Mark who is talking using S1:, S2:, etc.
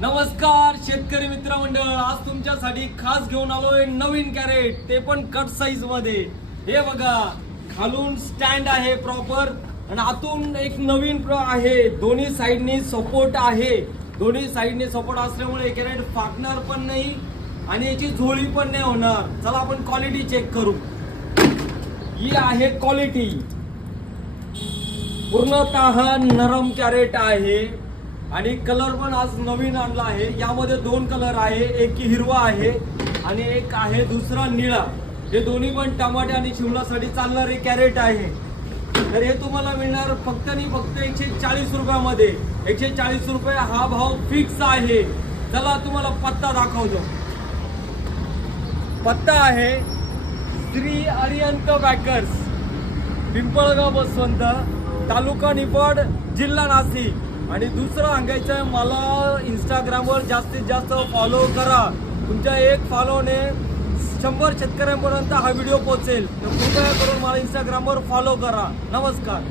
S1: नमस्कार शेतकरी मित्र मंडळ आज तुमच्यासाठी खास घेऊन आलोय नवीन कॅरेट. ते पण कट साईजमध्ये. हे बघा खालून स्टँड आहे प्रॉपर आणि आतून एक नवीन प्र आहे. दोन्ही साईडनी सपोर्ट आहे. दोन्ही साईडने सपोर्ट असल्यामुळे कॅरेट फाटणार पण नाही आणि याची झोळी पण नाही होणार. चला आपण क्वालिटी चेक करू. ही आहे क्वालिटी पूर्णतः नरम कॅरेट आहे. आणि कलर पण आज नवीन आणला आहे. यामध्ये दोन कलर आहे. एक हिरवा आहे आणि एक आहे दुसरा निळा. हे दोन्ही पण टमाटे आणि शिवलासाठी चालणारे कॅरेट आहे. तर हे तुम्हाला मिळणार फक्त आणि फक्त एकशे चाळीस रुपयामध्ये. एकशे चाळीस रुपये हा भाव फिक्स आहे. चला तुम्हाला पत्ता दाखवतो. पत्ता आहे श्री अरियंत बॅकर्स पिंपळगाव बसवंत तालुका निफाड जिल्हा नाशिक. आणि दुसरं सांगायचं आहे मला इंस्टाग्रामवर जास्तीत जास्त फॉलो करा. तुमच्या एक फॉलोने शंभर शेतकऱ्यांपर्यंत हा व्हिडिओ पोहोचेल. तर कृपया करून मला इंस्टाग्रामवर फॉलो करा. नमस्कार.